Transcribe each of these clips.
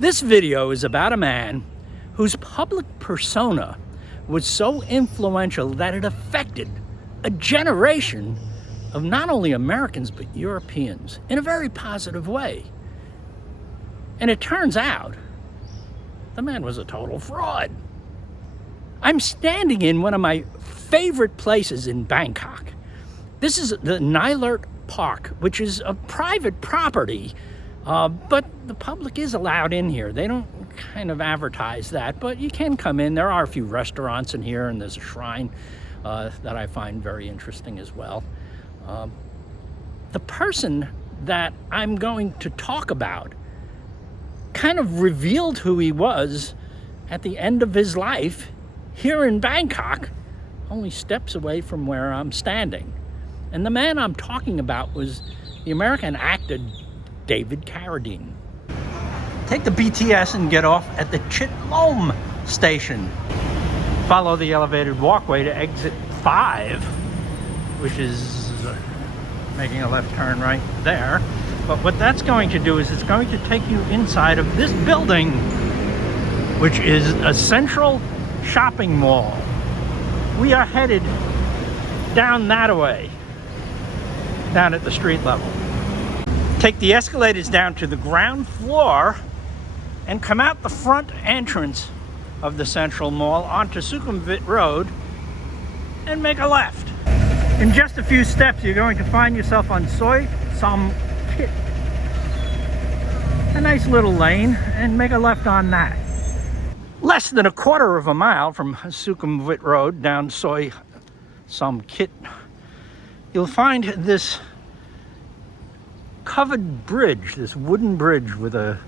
This video is about a man whose public persona was so influential that it affected a generation of not only Americans but Europeans in a very positive way. And it turns out the man was a total fraud. I'm standing in one of my favorite places in Bangkok. This is the Nylert Park, which is a private property, but the public is allowed in here. They don't kind of advertise that, but you can come in. There are a few restaurants in here, and there's a shrine that I find very interesting as well. The person that I'm going to talk about kind of revealed who he was at the end of his life here in Bangkok, only steps away from where I'm standing. And the man I'm talking about was the American actor David Carradine. Take the BTS and get off at the Chit Lom station. Follow the elevated walkway to exit 5, which is making a left turn right there. But what that's going to do is it's going to take you inside of this building, which is a central shopping mall. We are headed down that way, down at the street level. Take the escalators down to the ground floor and come out the front entrance of the central mall onto Sukhumvit Road and make a left. In just a few steps, you're going to find yourself on Soi Som Kit, a nice little lane, and make a left on that. Less than a quarter of a mile from Sukhumvit Road down Soi Som Kit, you'll find this covered bridge, this wooden bridge with a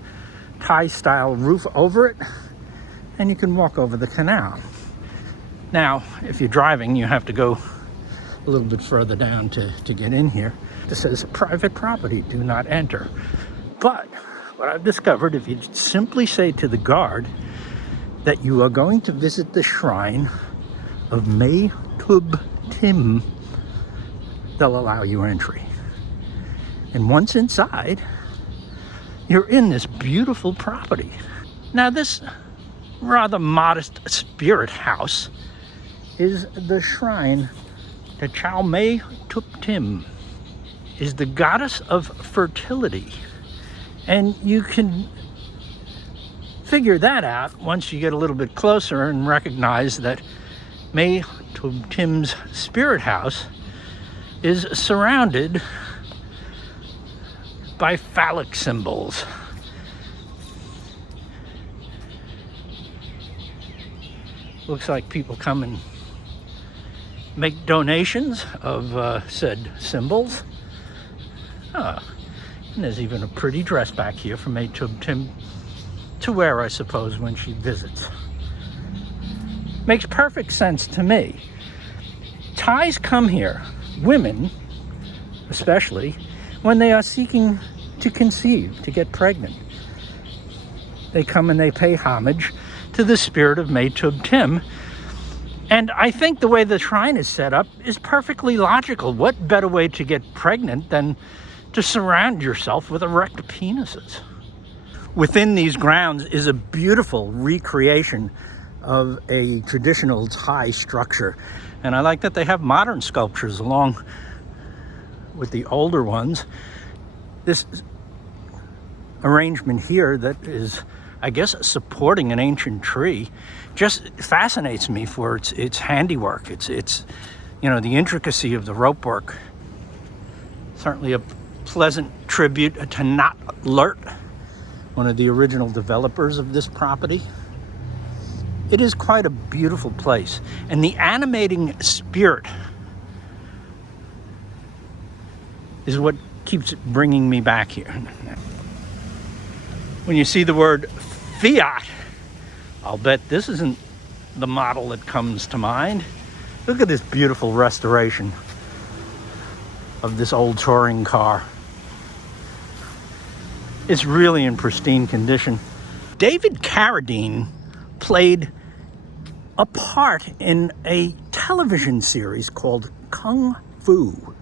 Thai-style roof over it, and you can walk over the canal. Now, if you're driving, you have to go a little bit further down to get in here. This says private property, do not enter. But what I've discovered, if you simply say to the guard that you are going to visit the shrine of Mae Tub Tim, they'll allow you entry. And once inside, you're in this beautiful property. Now, this rather modest spirit house is the shrine to Chiang Mai Tup Tim, is the goddess of fertility. And you can figure that out once you get a little bit closer and recognize that Mae Tup Tim's spirit house is surrounded by phallic symbols. Looks like people come and make donations of said symbols. And there's even a pretty dress back here for Mae Tub Tim to wear, I suppose, when she visits. Makes perfect sense to me. Thais come here, women especially, when they are seeking to conceive, to get pregnant. They come and they pay homage to the spirit of Mae Tub Tim. And I think the way the shrine is set up is perfectly logical. What better way to get pregnant than to surround yourself with erect penises? Within these grounds is a beautiful recreation of a traditional Thai structure. And I like that they have modern sculptures along with the older ones. This arrangement here that is, I guess, supporting an ancient tree just fascinates me for its handiwork. It's you know, the intricacy of the rope work. Certainly a pleasant tribute to Nylert, one of the original developers of this property. It is quite a beautiful place, and the animating spirit is what keeps bringing me back here. When you see the word Fiat, I'll bet this isn't the model that comes to mind. Look at this beautiful restoration of this old touring car. It's really in pristine condition. David Carradine played a part in a television series called Kung Fu.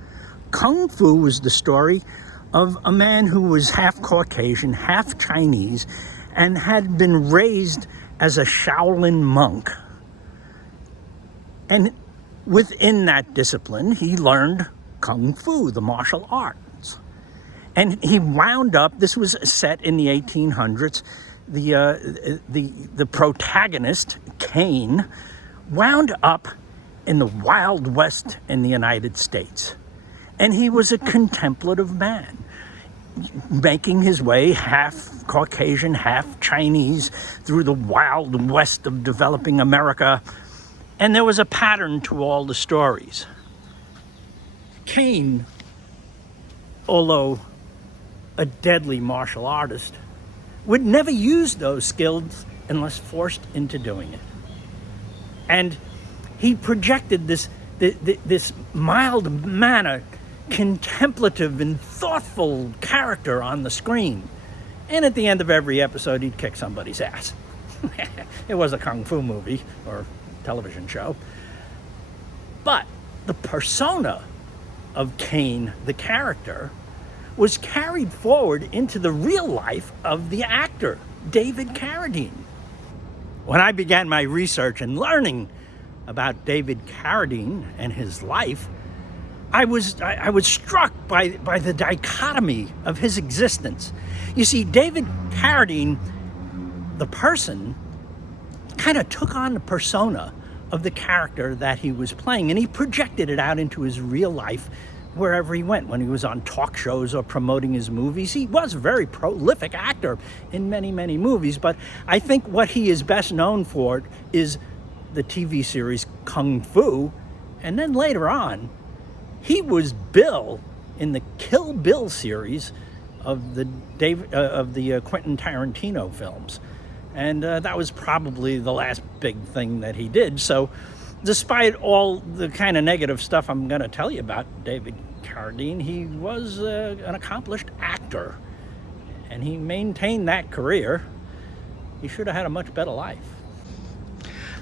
Kung Fu was the story of a man who was half Caucasian, half Chinese, and had been raised as a Shaolin monk. And within that discipline, he learned Kung Fu, the martial arts. And he wound up, this was set in the 1800s, the protagonist, Cain, wound up in the Wild West in the United States. And he was a contemplative man, making his way, half Caucasian, half Chinese, through the Wild West of developing America. And there was a pattern to all the stories. Cain, although a deadly martial artist, would never use those skills unless forced into doing it. And he projected this mild-mannered, contemplative and thoughtful character on the screen. And at the end of every episode, he'd kick somebody's ass. It was a kung fu movie or television show. But the persona of Cain, the character, was carried forward into the real life of the actor, David Carradine. When I began my research and learning about David Carradine and his life, I was struck by the dichotomy of his existence. You see, David Carradine, the person, kind of took on the persona of the character that he was playing, and he projected it out into his real life wherever he went. When he was on talk shows or promoting his movies, he was a very prolific actor in many, many movies, but I think what he is best known for is the TV series Kung Fu, and then later on, he was Bill in the Kill Bill series of the Quentin Tarantino films. And that was probably the last big thing that he did. So despite all the kind of negative stuff I'm going to tell you about David Carradine, he was an accomplished actor. And he maintained that career. He should have had a much better life.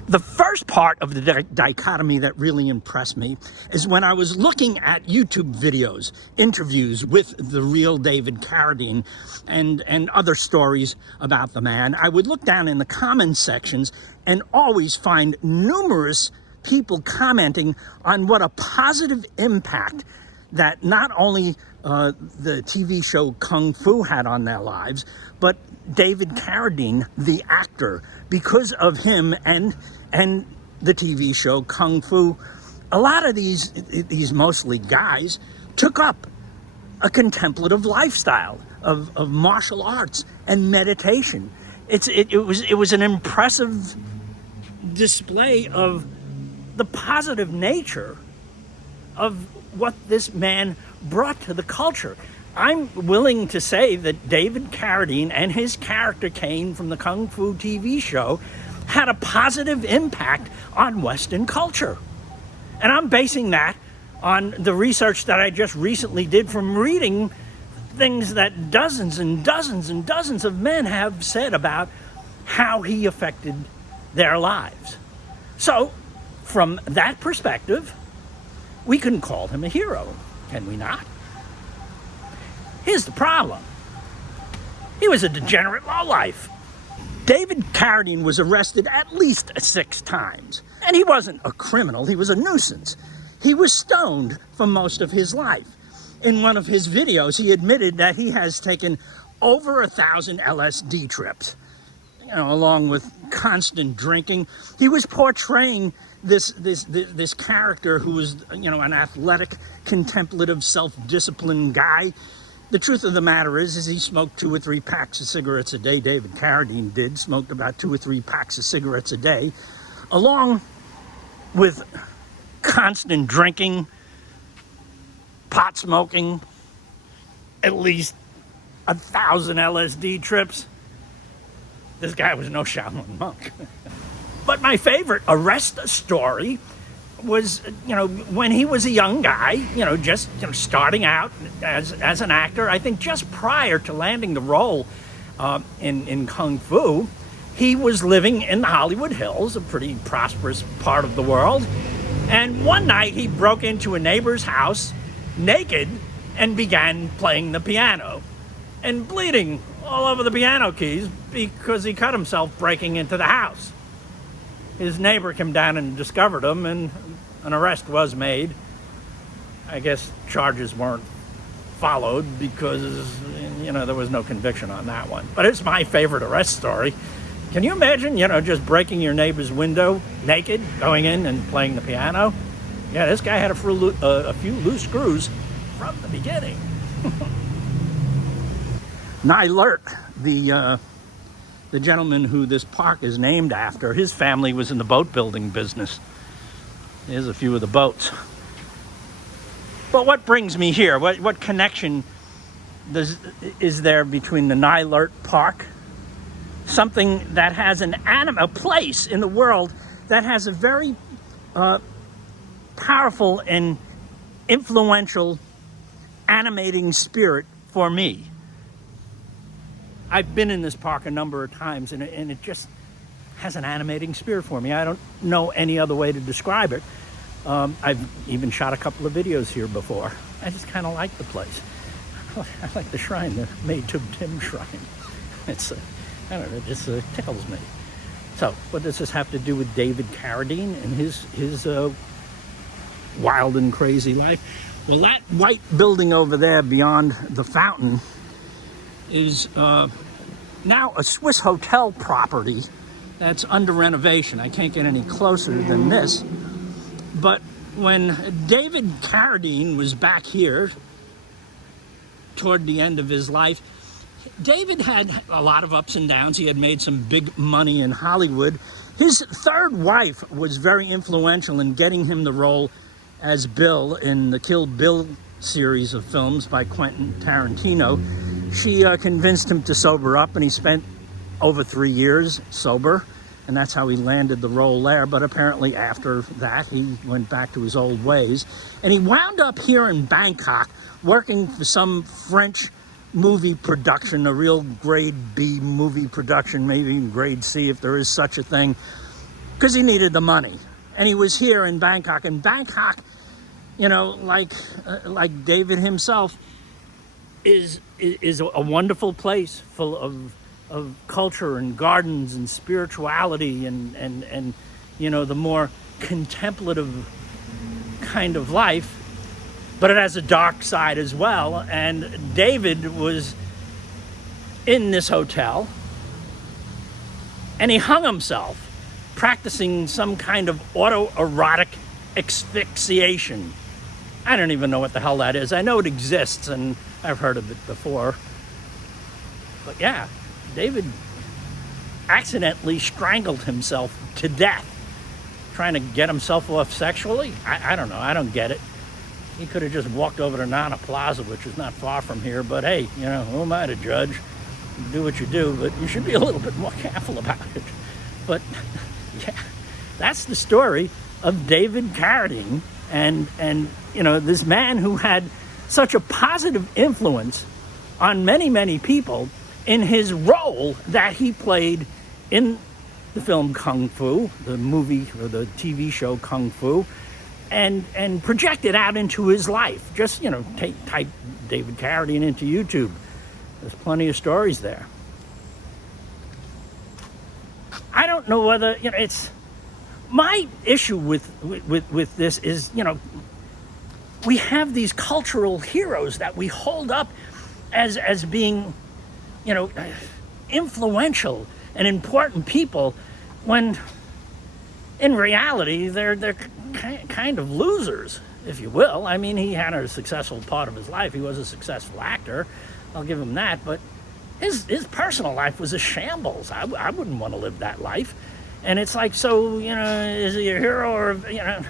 The first part of the dichotomy that really impressed me is when I was looking at YouTube videos, interviews with the real David Carradine and other stories about the man. I would look down in the comment sections and always find numerous people commenting on what a positive impact that not only the TV show Kung Fu had on their lives, but David Carradine, the actor, because of him and the TV show Kung Fu. A lot of these mostly guys took up a contemplative lifestyle of martial arts and meditation. It was an impressive display of the positive nature of what this man brought to the culture. I'm willing to say that David Carradine and his character Cain from the Kung Fu TV show had a positive impact on Western culture. And I'm basing that on the research that I just recently did from reading things that dozens and dozens and dozens of men have said about how he affected their lives. So, from that perspective, we can call him a hero, can we not? Here's the problem. He was a degenerate lowlife. David Carradine was arrested at least 6 times. And he wasn't a criminal, he was a nuisance. He was stoned for most of his life. In one of his videos, he admitted that he has taken over 1,000 LSD trips, along with constant drinking. He was portraying this character who was, an athletic, contemplative, self-disciplined guy. The truth of the matter is he smoked 2 or 3 packs of cigarettes a day. David Carradine did, smoked about 2 or 3 packs of cigarettes a day, along with constant drinking, pot smoking, at least 1,000 LSD trips. This guy was no Shaolin monk. But my favorite arrest story was, when he was a young guy, just starting out as an actor. I think just prior to landing the role in Kung Fu, he was living in the Hollywood Hills, a pretty prosperous part of the world. And one night he broke into a neighbor's house naked and began playing the piano and bleeding all over the piano keys because he cut himself breaking into the house. His neighbor came down and discovered him, and an arrest was made. I guess charges weren't followed because, you know, there was no conviction on that one. But it's my favorite arrest story. Can you imagine, you know, just breaking your neighbor's window naked, going in and playing the piano? Yeah, this guy had a few loose screws from the beginning. Nylert, the gentleman who this park is named after, his family was in the boat building business. There's a few of the boats. But what brings me here? What connection is there between the Nylert Park, something that has a place in the world that has a very powerful and influential animating spirit for me? I've been in this park a number of times, and it just has an animating spirit for me. I don't know any other way to describe it. I've even shot a couple of videos here before. I just kind of like the place. I like the shrine, the Maytub Tim shrine. It's, I don't know, it just tickles me. So, what does this have to do with David Carradine and his wild and crazy life? Well, that white building over there beyond the fountain is now a Swiss hotel property that's under renovation. I can't get any closer than this. But when David Carradine was back here toward the end of his life, David had a lot of ups and downs. He had made some big money in Hollywood. His third wife was very influential in getting him the role as Bill in the Kill Bill series of films by Quentin Tarantino. She convinced him to sober up, and he spent over 3 years sober, and that's how he landed the role there. But apparently after that, he went back to his old ways, and he wound up here in Bangkok working for some French movie production, a real grade B movie production, maybe even grade C if there is such a thing, because he needed the money. And he was here in Bangkok, and Bangkok, you know, like David himself, is a wonderful place full of culture and gardens and spirituality and you know, the more contemplative kind of life. But it has a dark side as well. And David was in this hotel, and he hung himself practicing some kind of auto-erotic asphyxiation. I don't even know what the hell that is. I know it exists, and I've heard of it before. But yeah, David accidentally strangled himself to death, trying to get himself off sexually. I don't know. I don't get it. He could have just walked over to Nana Plaza, which is not far from here. But hey, you know, who am I to judge? You do what you do, but you should be a little bit more careful about it. But yeah, that's the story of David Carradine, and you know, this man who had such a positive influence on many people in his role that he played in the film Kung Fu, the movie or the TV show Kung Fu, and projected out into his life. Just, you know, type David Carradine into YouTube. There's plenty of stories there. I don't know whether, you know, it's my issue with this is, you know, we have these cultural heroes that we hold up as being, you know, influential and important people, when in reality they're kind of losers, if you will. I mean, he had a successful part of his life. He was a successful actor, I'll give him that, but his personal life was a shambles. I wouldn't want to live that life. And it's like, so, you know, is he a hero or, you know?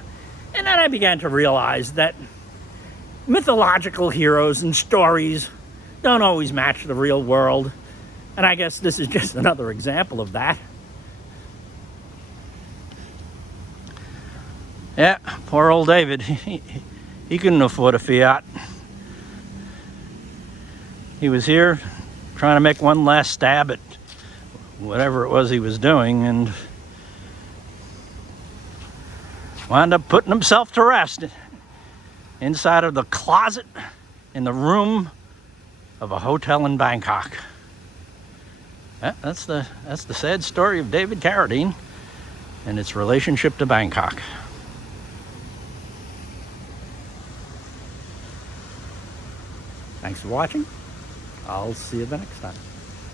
And then I began to realize that mythological heroes and stories don't always match the real world. And I guess this is just another example of that. Yeah, poor old David. He couldn't afford a Fiat. He was here trying to make one last stab at whatever it was he was doing, and wound up putting himself to rest inside of the closet in the room of a hotel in Bangkok. That's the sad story of David Carradine and its relationship to Bangkok. Thanks for watching. I'll see you the next time.